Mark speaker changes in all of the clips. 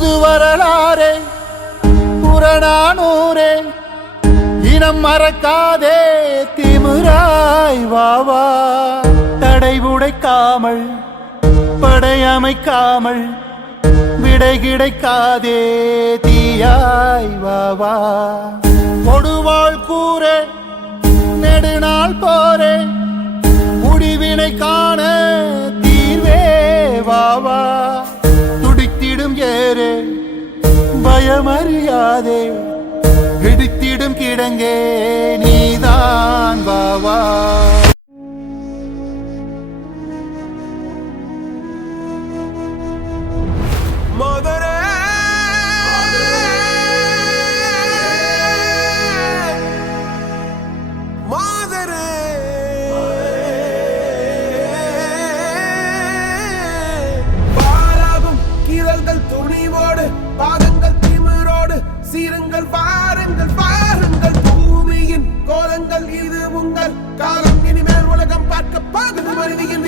Speaker 1: புது வரலாறே புறநானூரே இனம் மறக்காதே திமிராய் வாவா தடை உடைக்காமல் படையமைக்காமல் விடை கிடைக்காதே தீயாய் வாவா கொடுவாள் கூறே நெடுநாள் போரே முடிவினை காண பயமறியாதே இடித்திடும் கிடங்கே
Speaker 2: நீ இது உங்கள் காலம் இனிமேல் உலகம் பார்க்க பாகுது மனிதியின்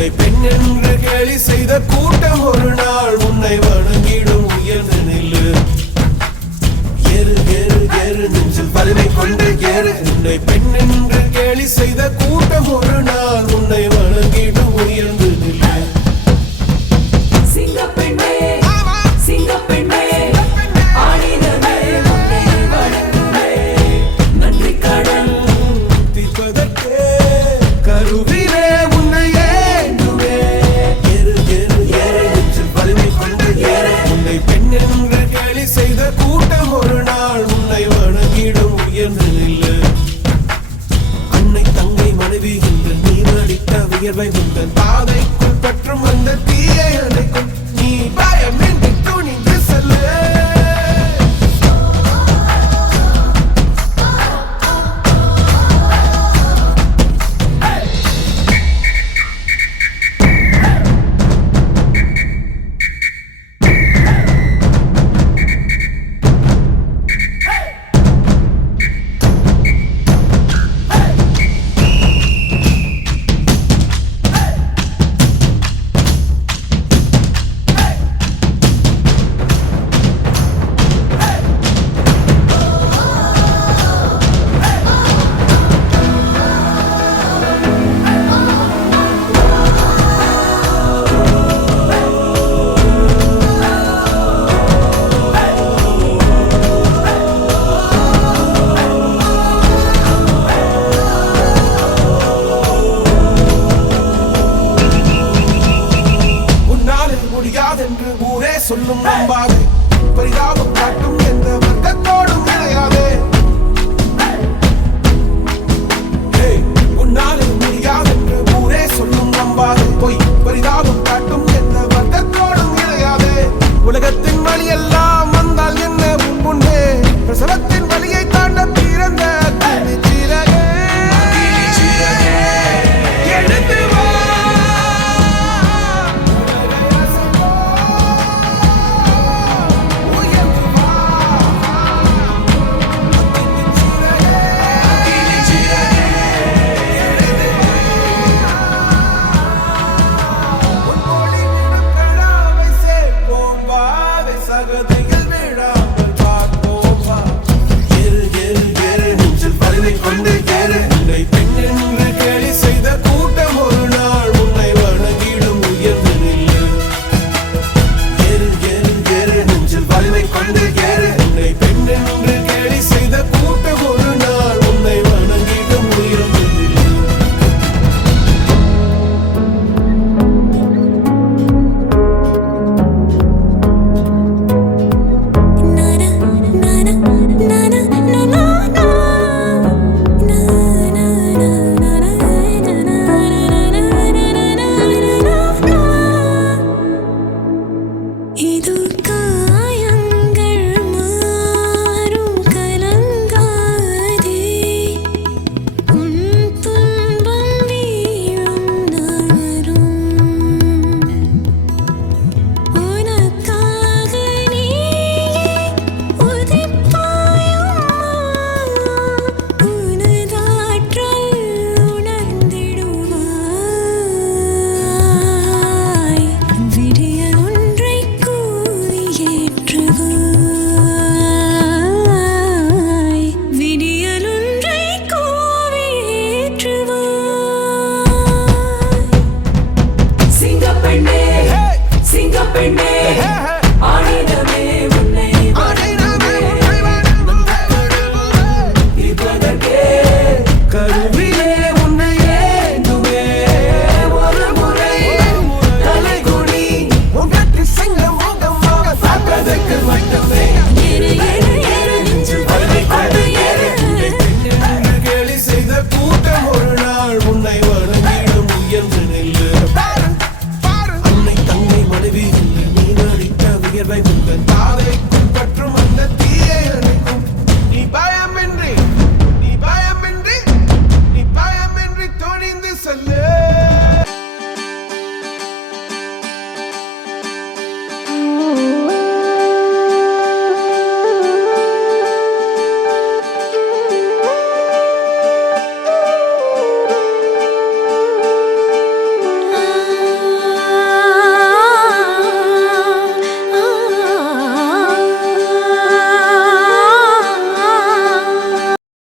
Speaker 2: உன்னை பெண் என்று கேலி செய்த கூட்டம் ஒரு நாள் உன்னை வணங்கிடும் உயர்ந்து நில்லு. ஏறு ஏறு ஏறு நெஞ்சில் வலிமை கொண்டு ஏறு. உன்னை பெண் என்று கேலி செய்த கூட்டம் ஒரு நாள் என்று கேலி செய்த கூட்டம் ஒரு நாள் உன்னை வணங்கிடும் உயர்ந்து நில்லு அன்னை தங்கை மனைவி என்று நீ அடித்த வியர்வை உந்தன்